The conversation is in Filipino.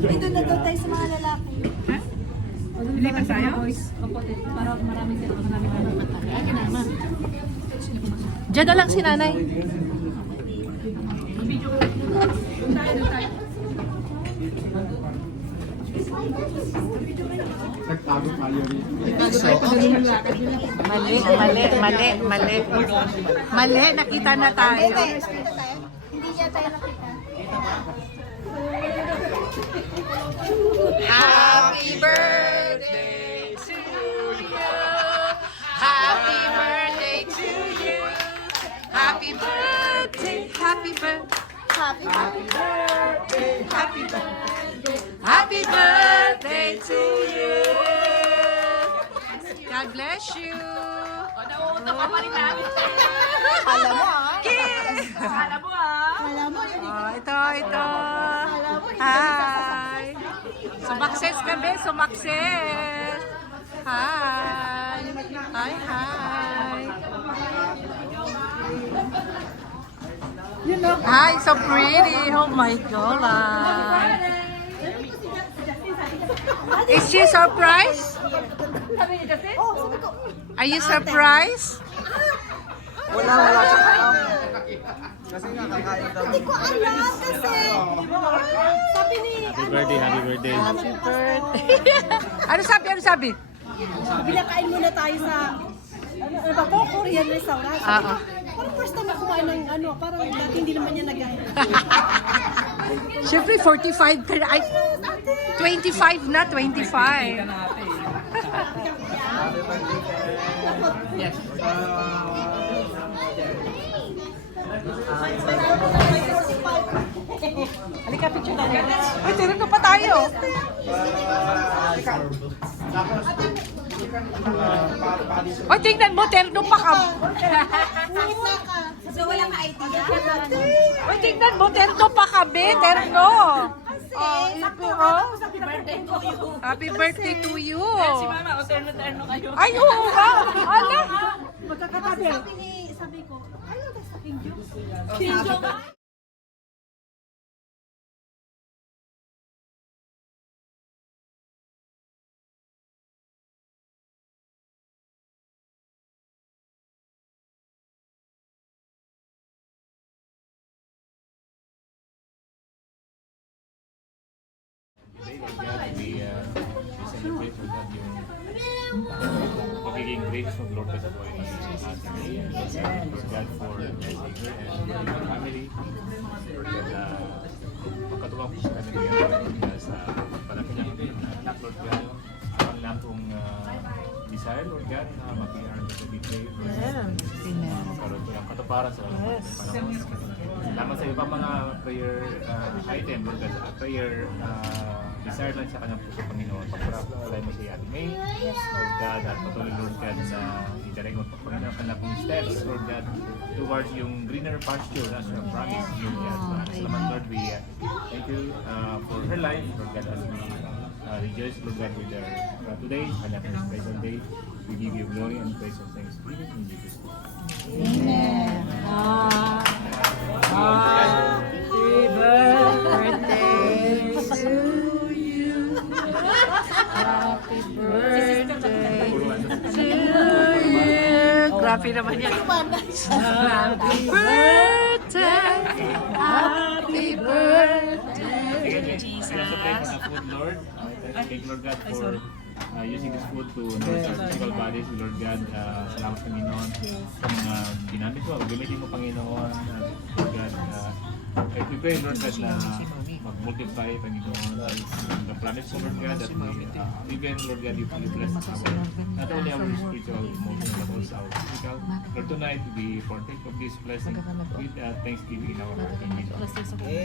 Ay, doon na daw tayo sa mga lalaki. Ha? Lilipat tayo? Para marami sila marami tayo. Ay, naman. Diyan na lang si nanay. Doon tayo. Nagtago tayo rin. Mali, nakita na tayo. Hindi niya tayo nakita. Happy birthday to you. Happy birthday to you. Happy birthday, happy birthday. Happy birthday, happy birthday. Happy birthday to you. God bless you. Nauuto ka pa rin namin. Alam mo ah. Kiss. Alam mo ah. Alam mo, yun. Oh, ito. Hi. Sumakses kami, sumakses. Hi. Hi. Hi, so pretty. Oh my God. Is she surprised? Sabi ni Justin? Oh, sabi ko. Are you surprised? Wala siya alam. Kasi nga kakain daw. Hindi ko alam kasi. Sabi ni, Happy birthday. Happy birthday. Ano sabi? Binakain muna tayo sa, ano ba to? Korean restaurant. Oo. Parang first time ako kumain ng ano, parang dati hindi naman niya nagaya. Siyempre, 45 ka na. Ay, 25 na, 25. Yes. Halika, picture tayo. Ay, tinuro pa tayo. Ay, tingnan mo, terno pa ka. So walang idea? Ay, tingnan mo, terno pa kami, terno. Happy birthday to you. Happy birthday to you. Si Mama, o terno kayo. Ay, oo nga. Ano? Sabi ko, ano ba sa King Joe? King Joe ba? Today, Lord God, we celebrate, Lord God, yung magiging grace of Lord God sa buhay ng Lord God for blessing her and her family. Lord God, pagkatuwang po sa kanyang yan sa palaki ng anak, Lord God, ang lang kong desire, Lord God, na mag-i-arm sa bigay, Lord God. Magkaroon ko ng katuparan sa panahon. Salamat sa iba mga prayer item, Lord God, prayer desire lang sa kanyang puso, Panginoon. Pagpapalay mo siya, Ate May, Lord God, at patuloy, Lord God, na itareng mo, Panginoon, kanyang steps, Lord God, towards yung greener pasture as you have promised, Lord God. Salamat, Lord, we thank you for her life, Lord God, as we rejoice, Lord God, with her today, kanyang special day. We give you glory and praise and thanksgiving in Jesus' name. Amen. Happy birthday to you. Happy birthday to you. Grabe naman yan. Happy birthday. Happy birthday. Jesus. We also pray for the food, Lord. Thank Lord God for using this food to nourish our physical bodies, Lord God. Salamat, Panginoon. Kung ginamit mo, gamitin mo, Panginoon. Lord God, we pray, Lord God, na mag-multiply, Panginoon. The promise mo, Lord God, that even, Lord God, you bless our, not only our spiritual, emotional, but also our physical. Lord, tonight, we partake of this blessing with thanksgiving in our heart. In Jesus' name.